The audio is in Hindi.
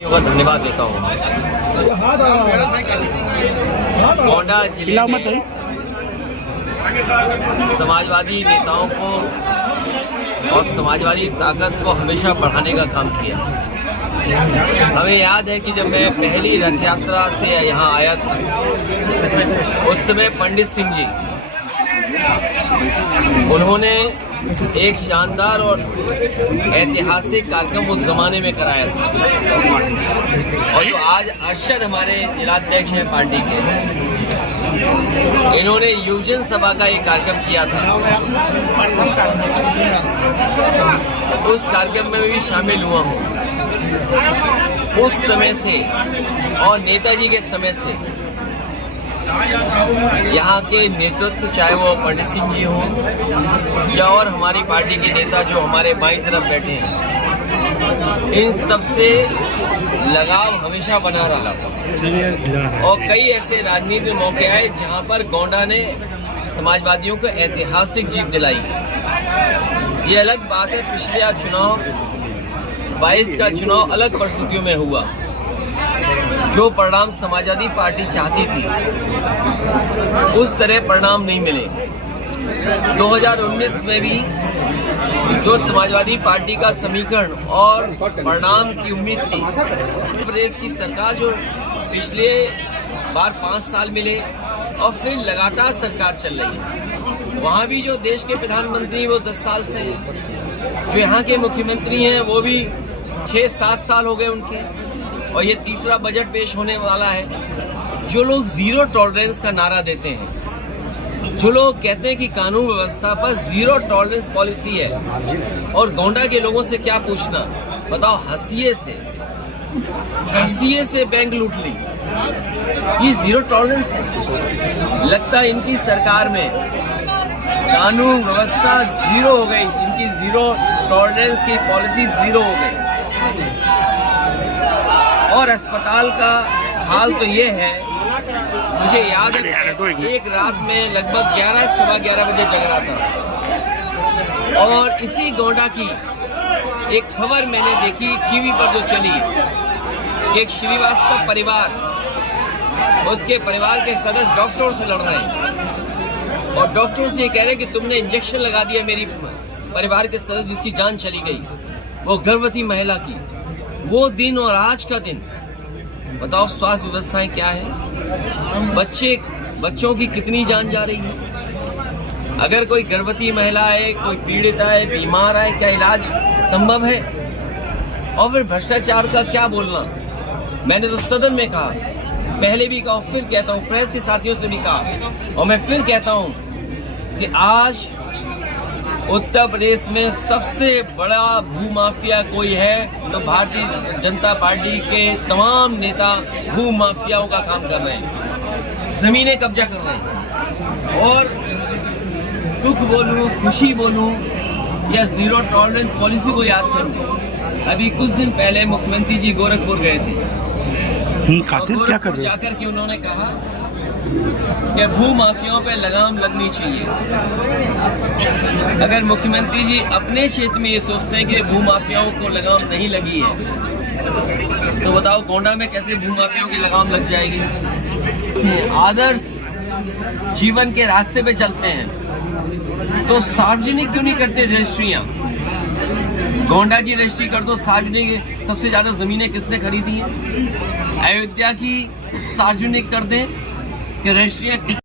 का धन्यवाद देता हूँ। गोंडा जिले में समाजवादी नेताओं को और समाजवादी ताकत को हमेशा बढ़ाने का काम किया। हमें याद है कि जब मैं पहली रथ यात्रा से यहाँ आया था, उस समय पंडित सिंह जी उन्होंने एक शानदार और ऐतिहासिक कार्यक्रम उस जमाने में कराया था, और जो आज अरशद हमारे जिलाध्यक्ष हैं पार्टी के, इन्होंने युवजन सभा का एक कार्यक्रम किया था। उस कार्यक्रम में भी शामिल हुआ हूँ। उस समय से और नेताजी के समय से यहाँ के नेतृत्व, चाहे वो पंडित सिंह जी हों या और हमारी पार्टी के नेता जो हमारे बाईं तरफ बैठे हैं, इन सबसे लगाव हमेशा बना रहा। और कई ऐसे राजनीतिक मौके आए जहाँ पर गोंडा ने समाजवादियों को ऐतिहासिक जीत दिलाई। ये अलग बात है, पिछले चुनाव 22 का चुनाव अलग परिस्थितियों में हुआ। जो परिणाम समाजवादी पार्टी चाहती थी उस तरह परिणाम नहीं मिले। 2019 में भी जो समाजवादी पार्टी का समीकरण और परिणाम की उम्मीद थी, प्रदेश की सरकार जो पिछले बार 5 साल मिले और फिर लगातार सरकार चल रही है, वहाँ भी जो देश के प्रधानमंत्री वो 10 साल से हैं, जो यहाँ के मुख्यमंत्री हैं वो भी 6-7 साल हो गए उनके, और ये तीसरा बजट पेश होने वाला है। जो लोग जीरो टॉलरेंस का नारा देते हैं, जो लोग कहते हैं कि कानून व्यवस्था पर जीरो टॉलरेंस पॉलिसी है, और गोंडा के लोगों से क्या पूछना, बताओ, हंसिए से बैंक लूट ली, ये जीरो टॉलरेंस है। लगता है इनकी सरकार में कानून व्यवस्था जीरो हो गई, इनकी जीरो टॉलरेंस की पॉलिसी जीरो हो गई। और अस्पताल का हाल तो ये है, मुझे याद है एक रात में लगभग 11-11:15 बजे जग रहा था, और इसी गोंडा की एक खबर मैंने देखी टीवी पर जो चली कि एक श्रीवास्तव परिवार, उसके परिवार के सदस्य डॉक्टरों से लड़ रहे हैं, और डॉक्टर से कह रहे हैं कि तुमने इंजेक्शन लगा दिया मेरी परिवार के सदस्य जिसकी जान चली गई, वो गर्भवती महिला की। वो दिन और आज का दिन, बताओ स्वास्थ्य व्यवस्थाएं क्या है, बच्चों की कितनी जान जा रही है। अगर कोई गर्भवती महिला है, कोई पीड़ित है, बीमार है, क्या इलाज संभव है? और फिर भ्रष्टाचार का क्या बोलना। मैंने तो सदन में कहा, पहले भी कहा, फिर कहता हूँ, प्रेस के साथियों से भी कहा, और मैं फिर कहता हूँ कि आज उत्तर प्रदेश में सबसे बड़ा भूमाफिया कोई है तो भारतीय जनता पार्टी के तमाम नेता भूमाफियाओं का काम कर रहे हैं, जमीनें कब्जा कर रहे हैं। और दुख बोलूं, खुशी बोलूं या जीरो टॉलरेंस पॉलिसी को याद करूं, अभी कुछ दिन पहले मुख्यमंत्री जी गोरखपुर गए थे, गोरखपुर जाकर के उन्होंने कहा कि भूमाफियाओं पे लगाम लगनी चाहिए। अगर मुख्यमंत्री जी अपने क्षेत्र में ये सोचते हैं कि भूमाफियाओं को लगाम नहीं लगी है, तो बताओ गोंडा में कैसे भूमाफियाओं की लगाम लग जाएगी। आदर्श जीवन के रास्ते पे चलते हैं तो सार्वजनिक क्यों नहीं करते रजिस्ट्रियां? गोंडा की रजिस्ट्री कर दो, सार्वजनिक। सबसे ज्यादा जमीनें किसने खरीदी हैं? अयोध्या की सार्वजनिक कर दें कि रजिस्ट्रियां किस